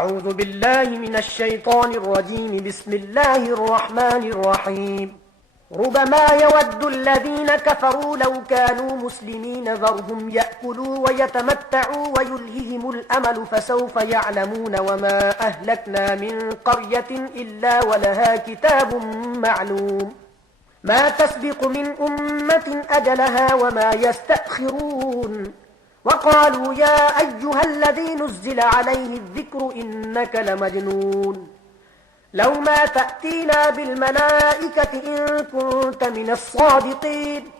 أعوذ بالله من الشيطان الرجيم. بسم الله الرحمن الرحيم. ربما يود الذين كفروا لو كانوا مسلمين ذرهم يأكلوا ويتمتعوا ويلههم الأمل فسوف يعلمون وما أهلكنا من قرية إلا ولها كتاب معلوم ما تسبق من أمة أجلها وما يستأخرون. وقالوا يا أيها الذي نزل عليه الذكر إنك لمجنون لو ما تأتينا بالملائكة إن كنت من الصادقين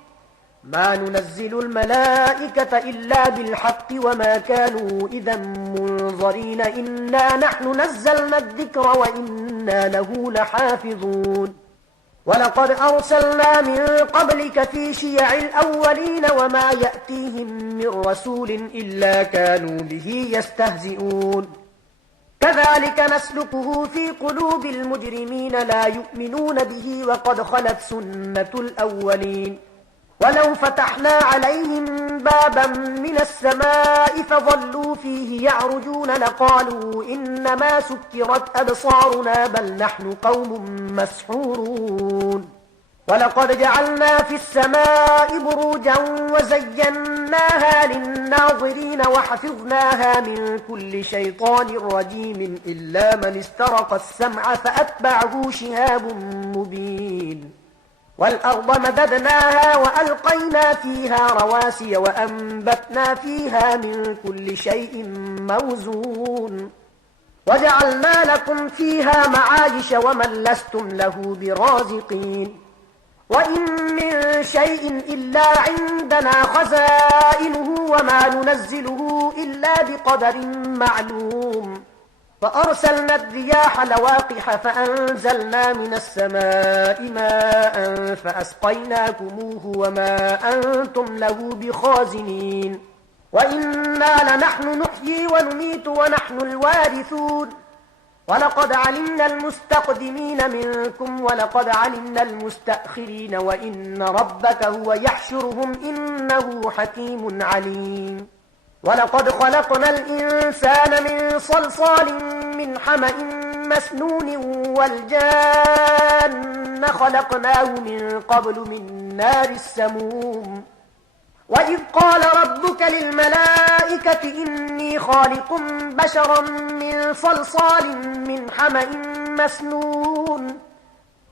ما ننزل الملائكة إلا بالحق وما كانوا إذا منظرين إنا نحن نزلنا الذكر وإنا له لحافظون. ولقد أرسلنا من قبلك في شيع الأولين وما يأتيهم من رسول إلا كانوا به يستهزئون. كذلك نسلكه في قلوب المجرمين لا يؤمنون به وقد خلت سنة الأولين. ولو فتحنا عليهم بابا من السماء فظلوا فيه يعرجون لقالوا إنما سكرت أبصارنا بل نحن قوم مسحورون. ولقد جعلنا في السماء بروجا وزيناها للناظرين وحفظناها من كل شيطان رجيم إلا من استرق السمع فأتبعه شهاب مبين. والأرض مددناها وألقينا فيها رواسي وأنبتنا فيها من كل شيء موزون. وجعلنا لكم فيها معايش ومن لستم له برازقين. وإن من شيء إلا عندنا خزائنه وما ننزله إلا بقدر معلوم. فأرسلنا الرياح لواقح فأنزلنا من السماء ماء فأسقيناكموه وما أنتم له بخازنين. وإنا لنحن نحيي ونميت ونحن الوارثون. ولقد علمنا المستقدمين منكم ولقد علمنا المستأخرين وإن ربك هو يحشرهم إنه حكيم عليم. ولقد خلقنا الإنسان من صلصال من حمأ مسنون والجان خلقناه من قبل من نار السموم. وإذ قال ربك للملائكة إني خالق بشرا من صلصال من حمأ مسنون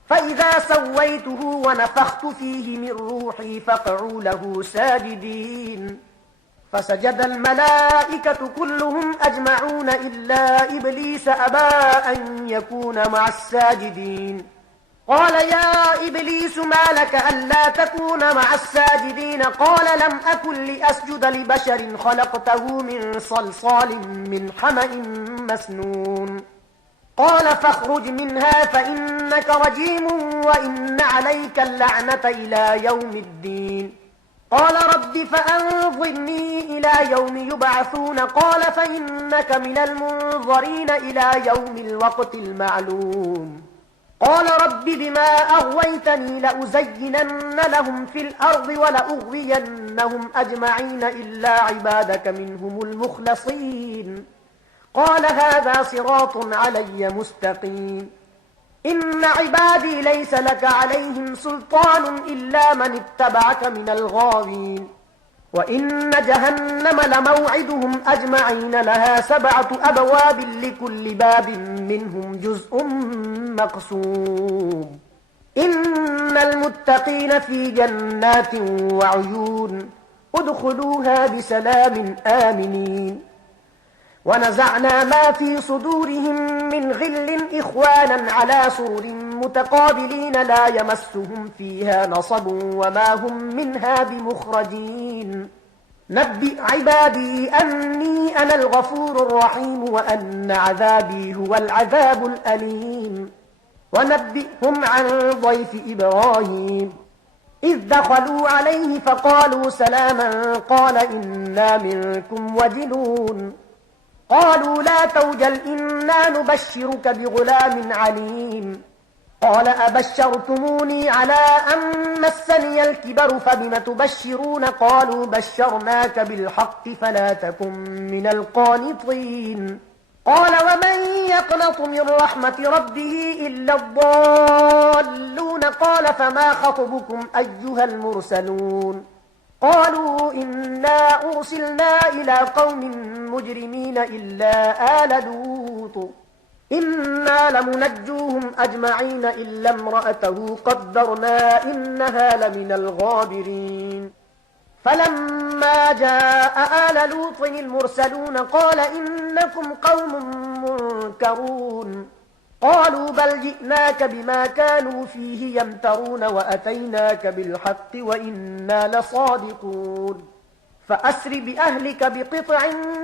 فإذا سويته ونفخت فيه من روحي فقعوا له ساجدين. فسجد الملائكة كلهم أجمعون إلا إبليس أبى أن يكون مع الساجدين. قال يا إبليس ما لك ألا تكون مع الساجدين؟ قال لم أكن لأسجد لبشر خلقته من صلصال من حمأ مسنون. قال فاخرج منها فإنك رجيم وإن عليك اللعنة إلى يوم الدين. قال رب فأنظرني إلى يوم يبعثون. قال فإنك من المنظرين إلى يوم الوقت المعلوم. قال رب بما أغويتني لأزينن لهم في الأرض ولأغوينهم أجمعين إلا عبادك منهم المخلصين. قال هذا صراط علي مستقيم. إن عبادي ليس لك عليهم سلطان إلا من اتبعك من الغاوين. وإن جهنم لموعدهم أجمعين لها 7 أبواب لكل باب منهم جزء مقسوم. إن المتقين في جنات وعيون ادخلوها بسلام آمنين. ونزعنا ما في صدورهم من غل إخوانا على سرر متقابلين لا يمسهم فيها نصب وما هم منها بمخرجين. نبئ عبادي أني أنا الغفور الرحيم وأن عذابي هو العذاب الأليم. ونبئهم عن ضيف إبراهيم إذ دخلوا عليه فقالوا سلاما قال إنا منكم وجلون. قالوا لا توجل إنا نبشرك بغلام عليم. قال أبشرتموني على أن مسني الكبر فبم تبشرون؟ قالوا بشرناك بالحق فلا تكن من القانطين. قال ومن يقنط من رحمة ربه إلا الضالون قال فما خطبكم أيها المرسلون قالوا إنا أرسلنا إلى قوم مجرمين إلا آل لوط إنا لمنجوهم أجمعين إلا امرأته قدرنا إنها لمن الغابرين فلما جاء آل لوط المرسلون قال إنكم قوم منكرون قالوا بل جئناك بما كانوا فيه يمترون وأتيناك بالحق وإنا لصادقون فأسر بأهلك بقطع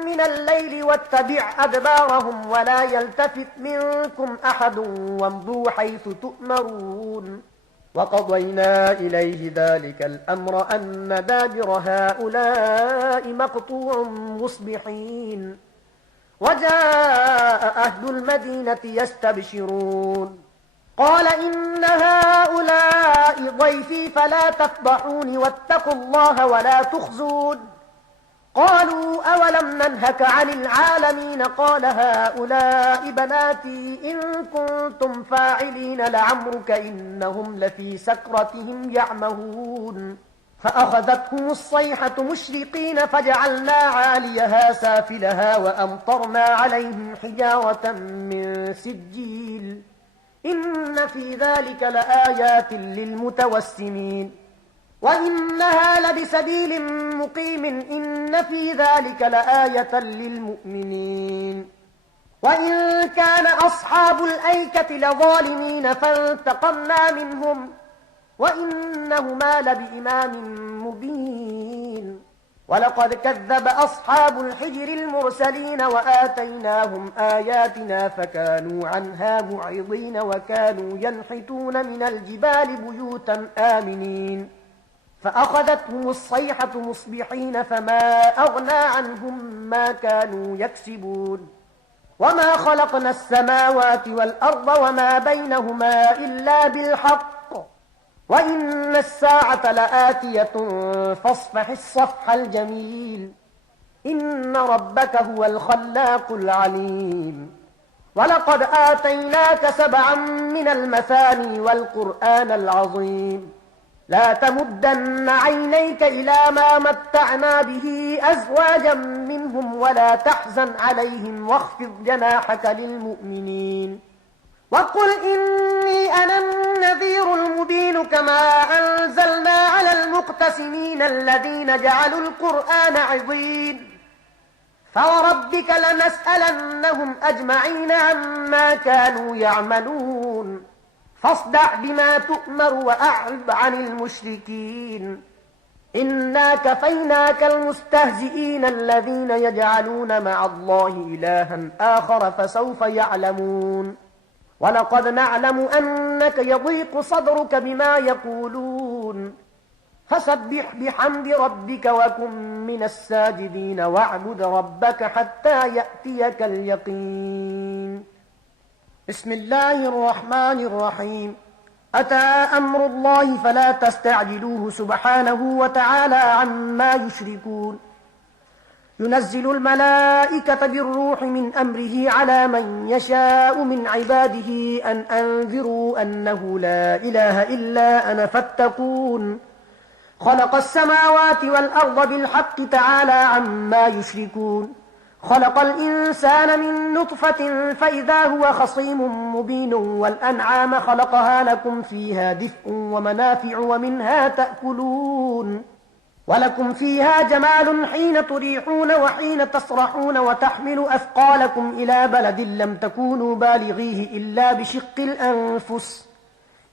من الليل واتبع أدبارهم ولا يلتفت منكم أحد وامضوا حيث تؤمرون وقضينا إليه ذلك الأمر أن دابر هؤلاء مقطوع مصبحين وجاء أهل المدينة يستبشرون قال إن هؤلاء ضيفي فلا تفضحون واتقوا الله ولا تخزون قالوا أولم ننهك عن العالمين قال هؤلاء بناتي إن كنتم فاعلين لعمرك إنهم لفي سكرتهم يعمهون فأخذتهم الصيحة مشرقين فجعلنا عاليها سافلها وأمطرنا عليهم حجارة من سجيل إن في ذلك لآيات للمتوسمين وإنها لبسبيل مقيم إن في ذلك لآية للمؤمنين وإن كان أصحاب الأيكة لظالمين فانتقمنا منهم وإنهما لبإمام مبين ولقد كذب أصحاب الحجر المرسلين وآتيناهم آياتنا فكانوا عنها معرضين وكانوا ينحتون من الجبال بيوتا آمنين فأخذتهم الصيحة مصبحين فما أغنى عنهم ما كانوا يكسبون وما خلقنا السماوات والأرض وما بينهما إلا بالحق وإن الساعة لآتية فاصفح الصفح الجميل إن ربك هو الخلاق العليم ولقد آتيناك 7 من المثاني والقرآن العظيم لا تمدن عينيك إلى ما متعنا به أزواجا منهم ولا تحزن عليهم واخفض جناحك للمؤمنين وقل إني أنا النذير المبين كما أنزلنا على المقتسمين الذين جعلوا القرآن عضين فوربك لنسألنهم أجمعين عما كانوا يعملون فاصدع بما تؤمر وأعرض عن المشركين إنا كفيناك المستهزئين الذين يجعلون مع الله إلها آخر فسوف يعلمون ولقد نعلم أنك يضيق صدرك بما يقولون فسبح بحمد ربك وكن من الساجدين واعبد ربك حتى يأتيك اليقين بسم الله الرحمن الرحيم أتى أمر الله فلا تستعجلوه سبحانه وتعالى عما يشركون ينزل الملائكة بالروح من أمره على من يشاء من عباده أن أنذروا أنه لا إله إلا أنا فاتقون خلق السماوات والأرض بالحق تعالى عما يشركون خلق الإنسان من نطفة فإذا هو خصيم مبين والأنعام خلقها لكم فيها دفء ومنافع ومنها تأكلون ولكم فيها جمال حين تريحون وحين تسرحون وتحمل أثقالكم إلى بلد لم تكونوا بالغيه إلا بشق الأنفس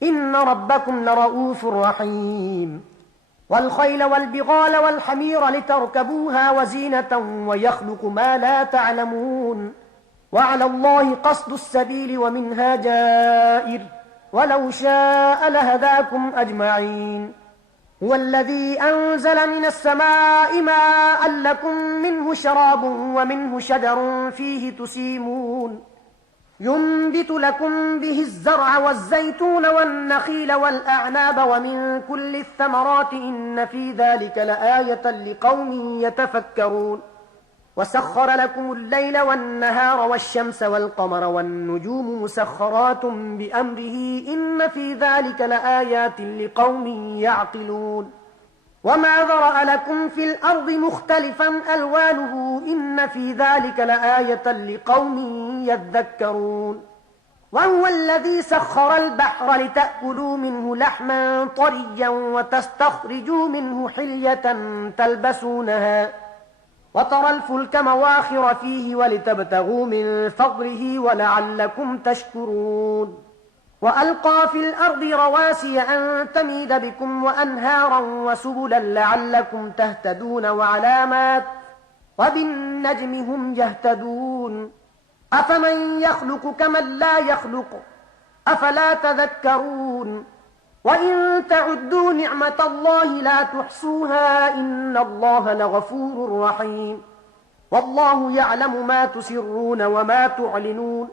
إن ربكم لرؤوف رحيم والخيل والبغال والحمير لتركبوها وزينة ويخلق ما لا تعلمون وعلى الله قصد السبيل ومنها جائر ولو شاء لهداكم أجمعين هو الذي أنزل من السماء ماء لكم منه شراب ومنه شجر فيه تسيمون ينبت لكم به الزرع والزيتون والنخيل والأعناب ومن كل الثمرات إن في ذلك لآية لقوم يتفكرون وسخر لكم الليل والنهار والشمس والقمر والنجوم مسخرات بأمره إن في ذلك لآيات لقوم يعقلون وما ذرأ لكم في الأرض مختلفا ألوانه إن في ذلك لآية لقوم يذكرون وهو الذي سخر البحر لتأكلوا منه لحما طريا وتستخرجوا منه حلية تلبسونها وترى الفلك مواخر فيه ولتبتغوا من فضله ولعلكم تشكرون وألقى في الأرض رواسي أن تميد بكم وأنهارا وسبلا لعلكم تهتدون وعلامات وبالنجم هم يهتدون أفمن يخلق كمن لا يخلق أفلا تذكرون وإن تعدوا نعمة الله لا تحصوها إن الله لغفور رحيم والله يعلم ما تسرون وما تعلنون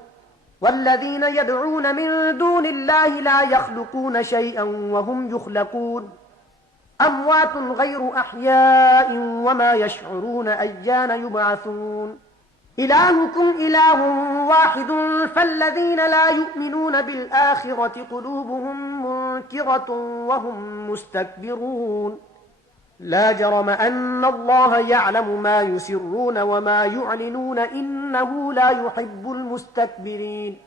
والذين يدعون من دون الله لا يخلقون شيئا وهم يخلقون أموات غير أحياء وما يشعرون أيان يبعثون إلهكم إله واحد فالذين لا يؤمنون بالآخرة قلوبهم منكرة وهم مستكبرون لا جرم أن الله يعلم ما يسرون وما يعلنون إنه لا يحب المستكبرين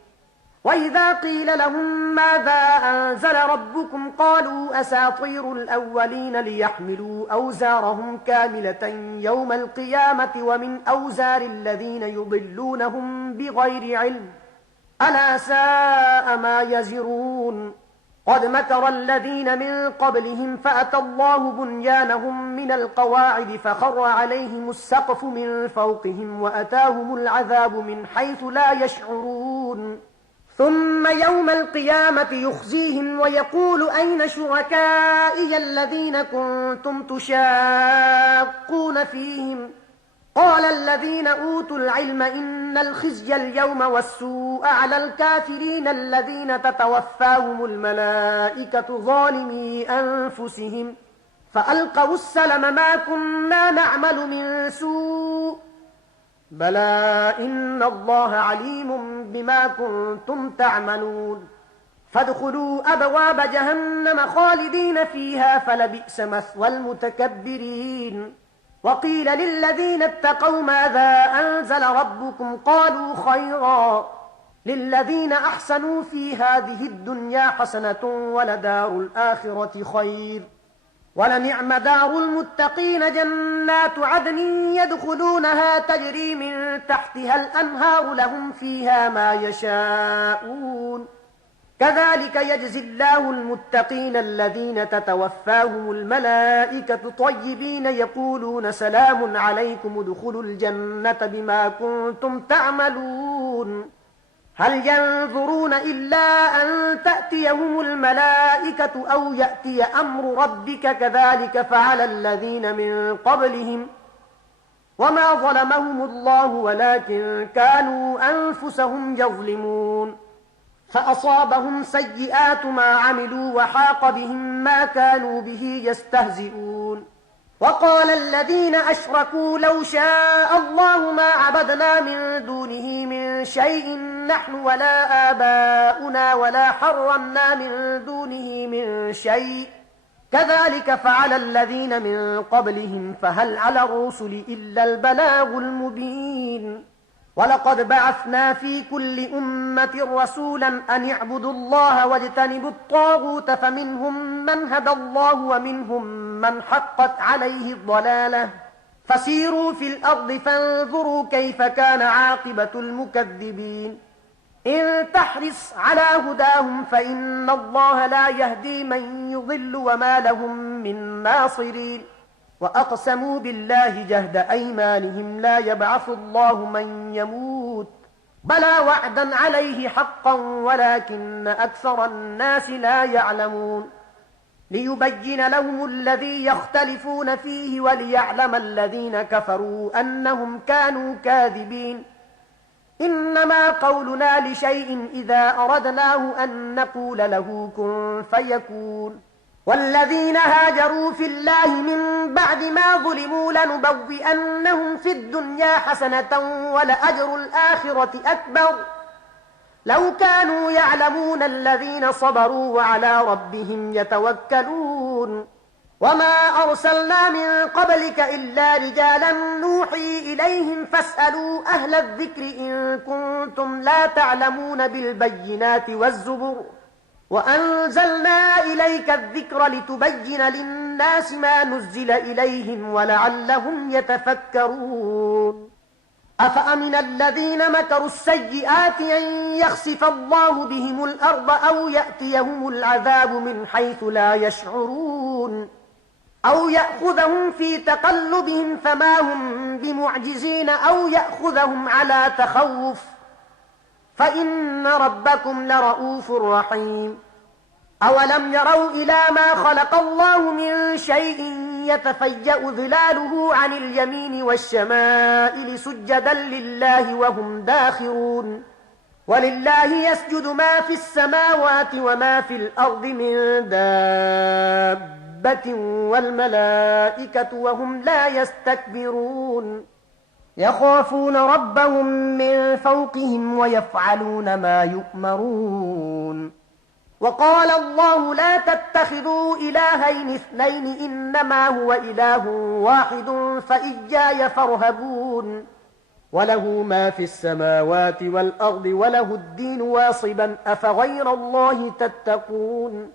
وإذا قيل لهم ماذا أنزل ربكم قالوا أساطير الأولين ليحملوا أوزارهم كاملة يوم القيامة ومن أوزار الذين يضلونهم بغير علم ألا ساء ما يزرون قد مكر الذين من قبلهم فأتى الله بنيانهم من القواعد فخر عليهم السقف من فوقهم وأتاهم العذاب من حيث لا يشعرون ثم يوم القيامة يخزيهم ويقول أين شركائي الذين كنتم تشاقون فيهم قال الذين أوتوا العلم إن الخزي اليوم والسوء على الكافرين الذين تتوفاهم الملائكة ظالمي أنفسهم فألقوا السلم ما كنا نعمل من سوء بلى إن الله عليم بما كنتم تعملون فادخلوا أبواب جهنم خالدين فيها فلبئس مثوى المتكبرين وقيل للذين اتقوا ماذا أنزل ربكم قالوا خيرا للذين أحسنوا في هذه الدنيا حسنة ولدار الآخرة خير ولنعم دار المتقين جنات عدن يدخلونها تجري من تحتها الأنهار لهم فيها ما يشاءون كذلك يجزي الله المتقين الذين تتوفاهم الملائكة طيبين يقولون سلام عليكم ادخلوا الجنة بما كنتم تعملون هل ينظرون إلا أن تأتيهم الملائكة أو يأتي أمر ربك كذلك فعل الذين من قبلهم وما ظلمهم الله ولكن كانوا أنفسهم يظلمون فأصابهم سيئات ما عملوا وحاق بهم ما كانوا به يستهزئون وقال الذين أشركوا لو شاء الله ما عبدنا من دونه من شيء نحن ولا آباؤنا ولا حرمنا من دونه من شيء كذلك فعل الذين من قبلهم فهل على الرسل إلا البلاغ المبين ولقد بعثنا في كل أمة رسولا أن اعبدوا الله واجتنبوا الطاغوت فمنهم من هدى الله ومنهم من حقت عليه الضلالة فسيروا في الأرض فانظروا كيف كان عاقبة المكذبين إن تحرص على هداهم فإن الله لا يهدي من يضل وما لهم من ناصرين وأقسموا بالله جهد أيمانهم لا يبعث الله من يموت بلى وعدا عليه حقا ولكن أكثر الناس لا يعلمون ليبين لهم الذي يختلفون فيه وليعلم الذين كفروا أنهم كانوا كاذبين إنما قولنا لشيء إذا أردناه أن نقول له كن فيكون والذين هاجروا في الله من بعد ما ظلموا لنبوئنهم في الدنيا حسنة ولأجر الآخرة أكبر لو كانوا يعلمون. الذين صبروا وعلى ربهم يتوكلون. وما أرسلنا من قبلك إلا رجالا نوحي إليهم فاسألوا أهل الذكر إن كنتم لا تعلمون بالبينات والزبر وأنزلنا إليك الذكر لتبين للناس ما نزل إليهم ولعلهم يتفكرون. أفأمن الذين مكروا السيئات أن يخسف الله بهم الأرض أو يأتيهم العذاب من حيث لا يشعرون أو يأخذهم في تقلبهم فما هم بمعجزين أو يأخذهم على تخوف فإن ربكم لرؤوف رحيم. أولم يروا إلى ما خلق الله من شيء يتفيأ ظلاله عن اليمين والشمائل سجدا لله وهم داخرون. ولله يسجد ما في السماوات وما في الأرض من دابة والملائكة وهم لا يستكبرون يخافون ربهم من فوقهم ويفعلون ما يؤمرون. وقال الله لا تتخذوا إلهين اثنين إنما هو إله واحد فإياي فارهبون. وله ما في السماوات والأرض وله الدين واصبا أفغير الله تتقون.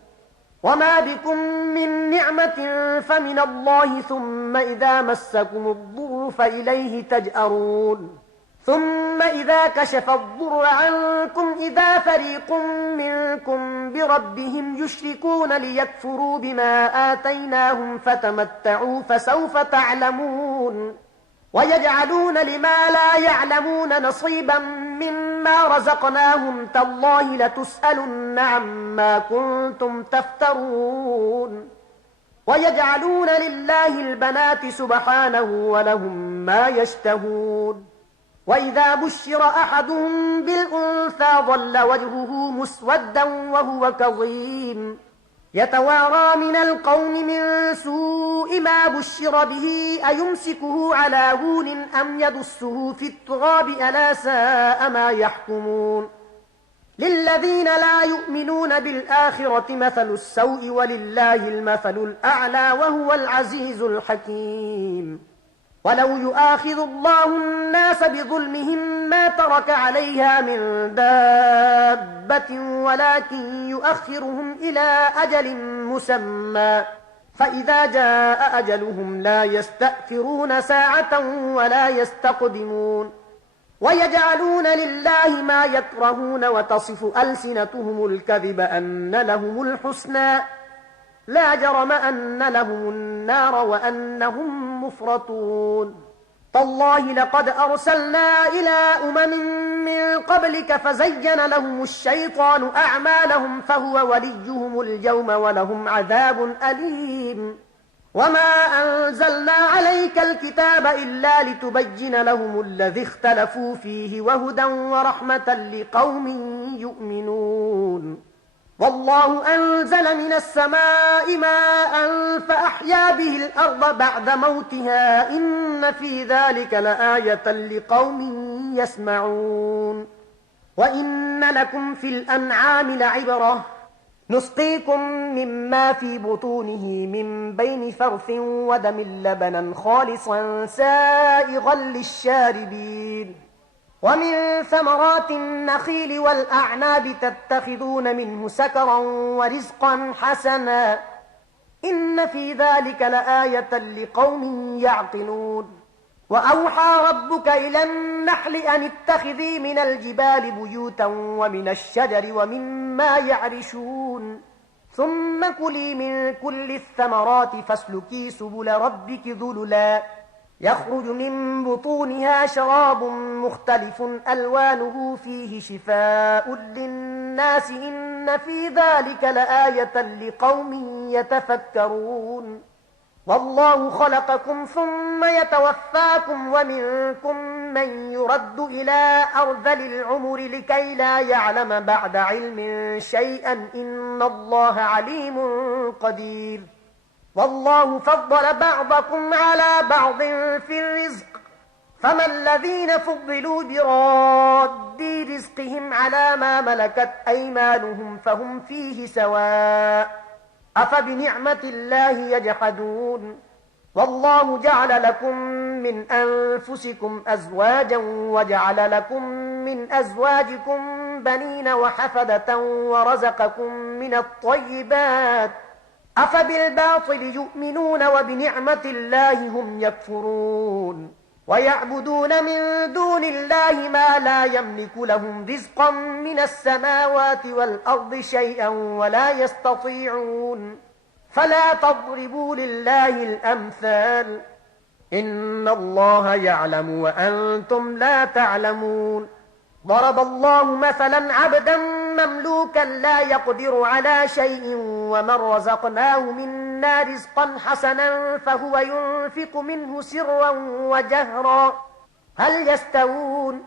وما بكم من نعمة فمن الله ثم إذا مسكم الضر فإليه تجأرون. ثم إذا كشف الضر عنكم إذا فريق منكم بربهم يشركون ليكفروا بما آتيناهم فتمتعوا فسوف تعلمون. ويجعلون لما لا يعلمون نصيبا مما رزقناهم تالله لتسألن عما كنتم تفترون. ويجعلون لله البنات سبحانه ولهم ما يشتهون. وإذا بشر أحدهم بالأنثى ظل وجهه مسودا وهو كظيم يتوارى من القوم من سوء ما بشر به أيمسكه على هون أم يدسه في التراب ألا ساء ما يحكمون. للذين لا يؤمنون بالآخرة مثل السوء ولله المثل الأعلى وهو العزيز الحكيم. ولو يؤاخذ الله الناس بظلمهم ما ترك عليها من دابة ولكن يؤخرهم إلى أجل مسمى فإذا جاء أجلهم لا يستأخرون ساعة ولا يستقدمون. ويجعلون لله ما يكرهون وتصف ألسنتهم الكذب أن لهم الحسنى لا جرم أن لهم النار وأنهم مفرطون. تالله لقد أرسلنا إلى من قبلك فزين لهم الشيطان أعمالهم فهو وليهم اليوم ولهم عذاب أليم. وما أنزلنا عليك الكتاب إلا لتبين لهم الذي اختلفوا فيه وهدى ورحمة لقوم يؤمنون. والله أنزل من السماء ماء فأحيا به الأرض بعد موتها إن في ذلك لآية لقوم يسمعون. وإن لكم في الأنعام لعبرة نسقيكم مما في بطونه من بين فرث ودم لبنا خالصا سائغا للشاربين. ومن ثمرات النخيل والأعناب تتخذون منه سكرا ورزقا حسنا إن في ذلك لآية لقوم يعقلون. وأوحى ربك إلى النحل أن اتخذي من الجبال بيوتا ومن الشجر ومما يعرشون ثم كلي من كل الثمرات فاسلكي سبل ربك ذللا يخرج من بطونها شراب مختلف ألوانه فيه شفاء للناس إن في ذلك لآية لقوم يتفكرون. والله خلقكم ثم يتوفاكم ومنكم من يرد إلى أرذل العمر لكي لا يعلم بعد علم شيئا إن الله عليم قدير والله فضل بعضكم على بعض في الرزق فما الذين فضلوا براد رزقهم على ما ملكت أيمانهم فهم فيه سواء أفبنعمة الله يجحدون والله جعل لكم من أنفسكم أزواجا وجعل لكم من أزواجكم بنين وحفدة ورزقكم من الطيبات أفبالباطل يؤمنون وبنعمة الله هم يكفرون ويعبدون من دون الله ما لا يملك لهم رزقا من السماوات والأرض شيئا ولا يستطيعون فلا تضربوا لله الأمثال إن الله يعلم وأنتم لا تعلمون ضرب الله مثلا عبدا مملوكا لا يقدر على شيء ومن رزقناه منا رزقا حسنا فهو ينفق منه سرا وجهرا هل يستوون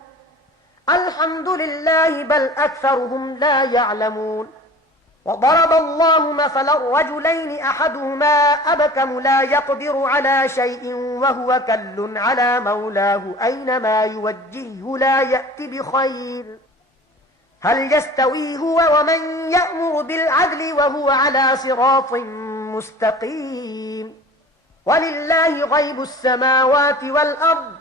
الحمد لله بل أكثرهم لا يعلمون وضرب الله مثلا رجلين أحدهما أبكم لا يقدر على شيء وهو كل على مولاه أينما يوجهه لا يأتي بخير هل يستوي هو ومن يأمر بالعدل وهو على صراط مستقيم ولله غيب السماوات والأرض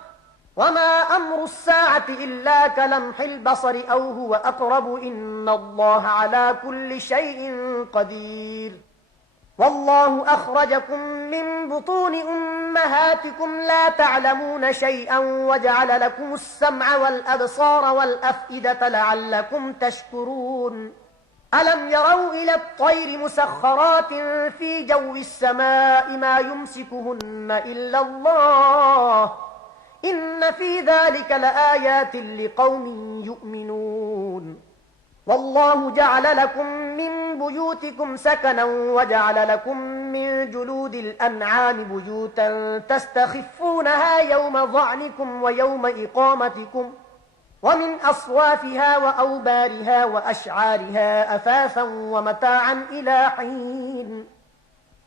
وما أمر الساعة إلا كلمح البصر أو هو أقرب إن الله على كل شيء قدير والله أخرجكم من بطون أمهاتكم لا تعلمون شيئا وجعل لكم السمع والأبصار والأفئدة لعلكم تشكرون ألم يروا إلى الطير مسخرات في جو السماء ما يمسكهن إلا الله إن في ذلك لآيات لقوم يؤمنون والله جعل لكم من بيوتكم سكنا وجعل لكم من جلود الأنعام بيوتا تستخفونها يوم ظعنكم ويوم إقامتكم ومن أصوافها وأوبارها وأشعارها أثاثا ومتاعا إلى حين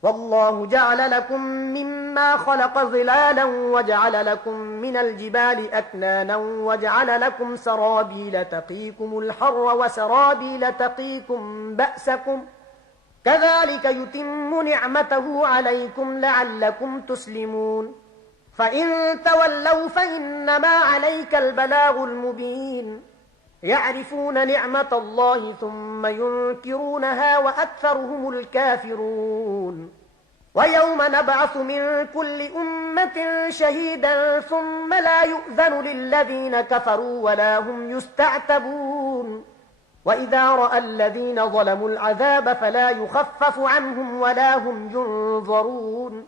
والله جعل لكم مما خلق ظلالا وجعل لكم من الجبال أكنانا وجعل لكم سرابيل تقيكم الحر وسرابيل تقيكم بأسكم كذلك يتم نعمته عليكم لعلكم تسلمون فإن تولوا فإنما عليك البلاغ المبين يعرفون نعمة الله ثم ينكرونها وأكثرهم الكافرون ويوم نبعث من كل أمة شهيدا ثم لا يؤذن للذين كفروا ولا هم يستعتبون وإذا رأى الذين ظلموا العذاب فلا يخفف عنهم ولا هم ينظرون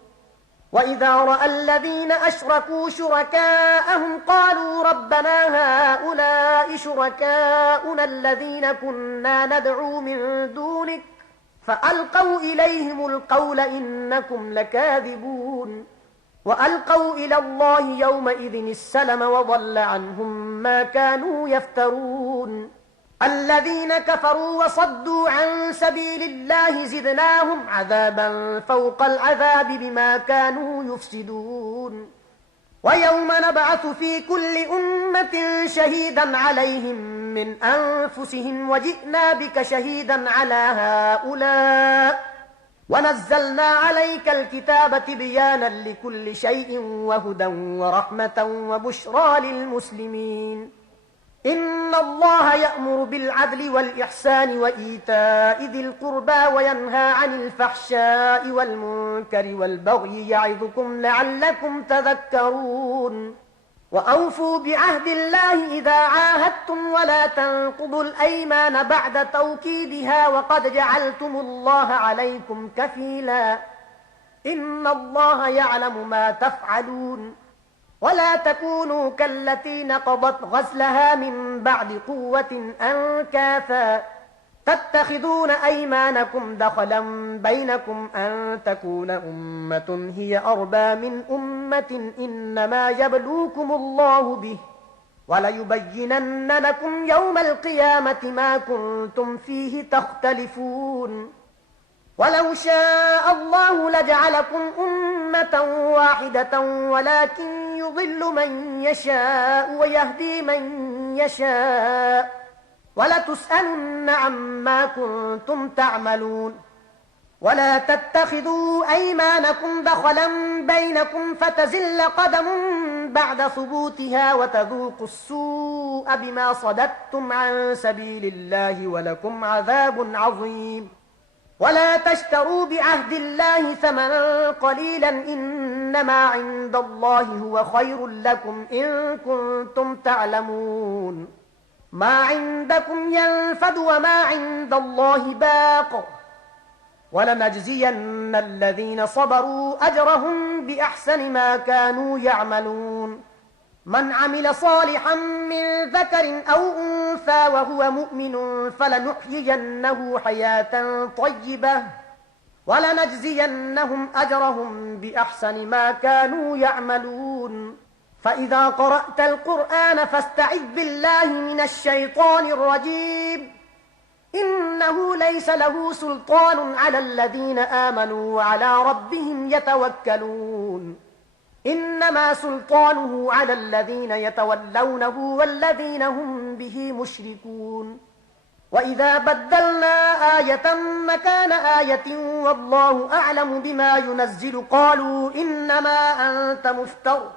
وإذا رأى الذين أشركوا شركاءهم قالوا ربنا هؤلاء شركاؤنا الذين كنا ندعو من دونك فألقوا إليهم القول إنكم لكاذبون وألقوا إلى الله يومئذ السلم وضل عنهم ما كانوا يفترون الذين كفروا وصدوا عن سبيل الله زدناهم عذابا فوق العذاب بما كانوا يفسدون ويوم نبعث في كل أمة شهيدا عليهم من أنفسهم وجئنا بك شهيدا على هؤلاء ونزلنا عليك الكتاب تبيانا لكل شيء وهدى ورحمة وبشرى للمسلمين إن الله يأمر بالعدل والإحسان وإيتاء ذي القربى وينهى عن الفحشاء والمنكر والبغي يعظكم لعلكم تذكرون وأوفوا بعهد الله إذا عاهدتم ولا تنقضوا الأيمان بعد توكيدها وقد جعلتم الله عليكم كفيلا إن الله يعلم ما تفعلون ولا تكونوا كالتي نقضت غزلها من بعد قوة أنكاثا تتخذون أيمانكم دخلا بينكم أن تكون أمة هي أربى من أمة إنما يبلوكم الله به وليبينن لكم يوم القيامة ما كنتم فيه تختلفون ولو شاء الله لجعلكم أمة واحدة ولكن يضل من يشاء ويهدي من يشاء ولتسألن عما كنتم تعملون ولا تتخذوا أيمانكم دخلا بينكم فتزل قدم بعد ثبوتها وتذوقوا السوء بما صددتم عن سبيل الله ولكم عذاب عظيم ولا تشتروا بعهد الله ثمنا قليلا إنما عند الله هو خير لكم إن كنتم تعلمون ما عندكم ينفد وما عند الله باق ولنجزين الذين صبروا أجرهم بأحسن ما كانوا يعملون من عمل صالحا من ذكر أو أنثى وهو مؤمن فلنحيينه حياة طيبة ولنجزينهم أجرهم بأحسن ما كانوا يعملون فإذا قرأت القرآن فاستعذ بالله من الشيطان الرجيم إنه ليس له سلطان على الذين آمنوا وعلى ربهم يتوكلون إنما سلطانه على الذين يتولونه والذين هم به مشركون وإذا بدلنا آية مكان آية والله أعلم بما ينزل قالوا إنما أنت مفتر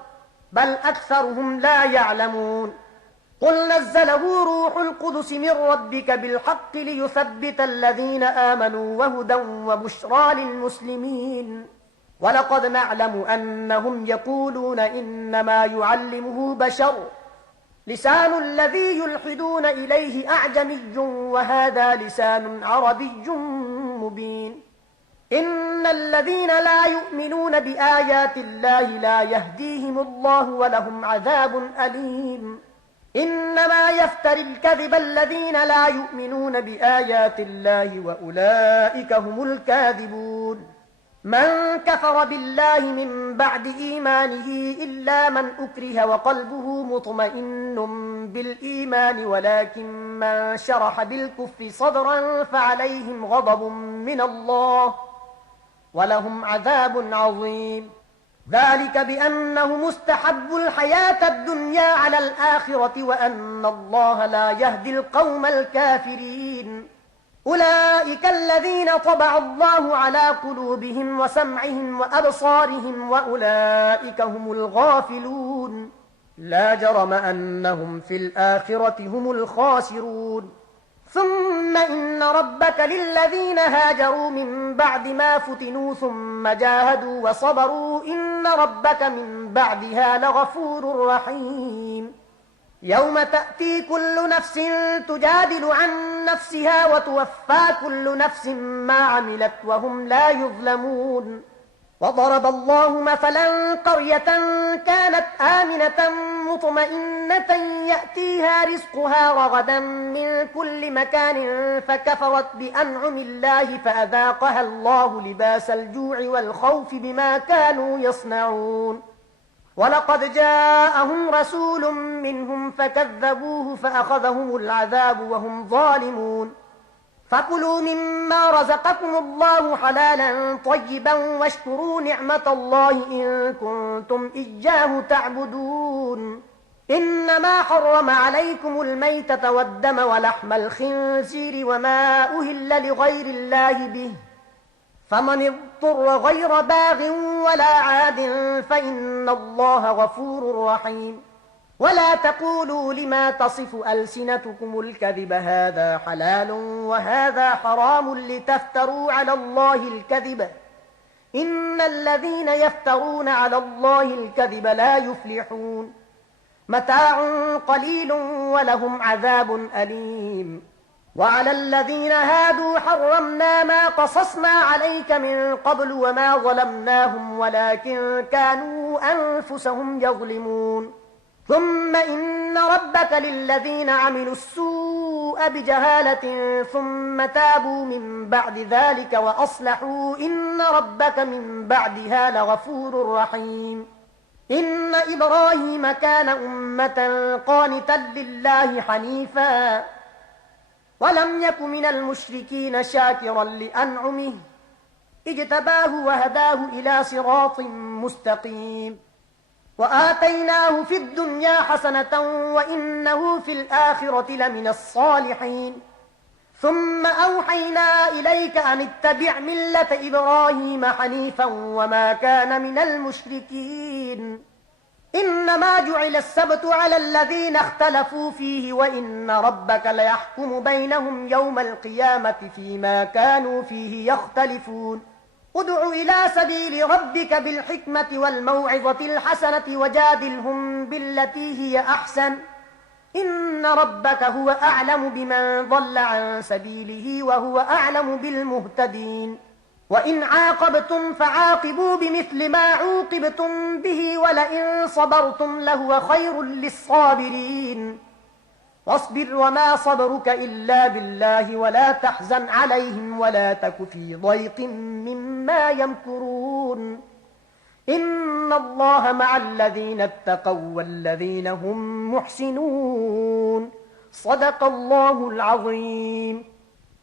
بل أكثرهم لا يعلمون قل نزله روح القدس من ربك بالحق ليثبت الذين آمنوا وهدى وبشرى للمسلمين ولقد نعلم أنهم يقولون إنما يعلمه بشر لسان الذي يلحدون إليه أعجمي وهذا لسان عربي مبين إن الذين لا يؤمنون بآيات الله لا يهديهم الله ولهم عذاب أليم إنما يفتري الكذب الذين لا يؤمنون بآيات الله وأولئك هم الكاذبون من كفر بالله من بعد إيمانه إلا من أكره وقلبه مطمئن بالإيمان ولكن من شرح بالكفر صدرا فعليهم غضب من الله ولهم عذاب عظيم ذلك بأنه مستحب الحياة الدنيا على الآخرة وأن الله لا يهدي القوم الكافرين أولئك الذين طبع الله على قلوبهم وسمعهم وأبصارهم وأولئك هم الغافلون لا جرم أنهم في الآخرة هم الخاسرون ثم إن ربك للذين هاجروا من بعد ما فتنوا ثم جاهدوا وصبروا إن ربك من بعدها لغفور رحيم يوم تأتي كل نفس تجادل عن نفسها وتوفى كل نفس ما عملت وهم لا يظلمون وضرب الله مثلا قرية كانت آمنة مطمئنة يأتيها رزقها رغدا من كل مكان فكفرت بأنعم الله فأذاقها الله لباس الجوع والخوف بما كانوا يصنعون ولقد جاءهم رسول منهم فكذبوه فأخذهم العذاب وهم ظالمون فكلوا مما رزقكم الله حلالا طيبا واشكروا نعمة الله إن كنتم إياه تعبدون إنما حرم عليكم الميتة والدم ولحم الخنزير وما أهل لغير الله به فمن اضطر غير باغ ولا عاد فإن الله غفور رحيم ولا تقولوا لما تصف ألسنتكم الكذب هذا حلال وهذا حرام لتفتروا على الله الكذب إن الذين يفترون على الله الكذب لا يفلحون متاع قليل ولهم عذاب أليم وعلى الذين هادوا حرمنا ما قصصنا عليك من قبل وما ظلمناهم ولكن كانوا أنفسهم يظلمون ثم إن ربك للذين عملوا السوء بجهالة ثم تابوا من بعد ذلك وأصلحوا إن ربك من بعدها لغفور رحيم إن إبراهيم كان أمة قانتا لله حنيفا ولم يك من المشركين شاكرا لأنعمه اجتباه وهداه إلى صراط مستقيم وآتيناه في الدنيا حسنة وإنه في الآخرة لمن الصالحين ثم أوحينا إليك أن اتبع ملة إبراهيم حنيفا وما كان من المشركين إنما جعل السبت على الذين اختلفوا فيه وإن ربك ليحكم بينهم يوم القيامة فيما كانوا فيه يختلفون ادع إلى سبيل ربك بالحكمة والموعظة الحسنة وجادلهم بالتي هي أحسن إن ربك هو أعلم بمن ضل عن سبيله وهو أعلم بالمهتدين وإن عاقبتم فعاقبوا بمثل ما عوقبتم به ولئن صبرتم لهو خير للصابرين واصبر وما صبرك إلا بالله ولا تحزن عليهم ولا تك في ضيق مما يمكرون إن الله مع الذين اتقوا والذين هم محسنون صدق الله العظيم.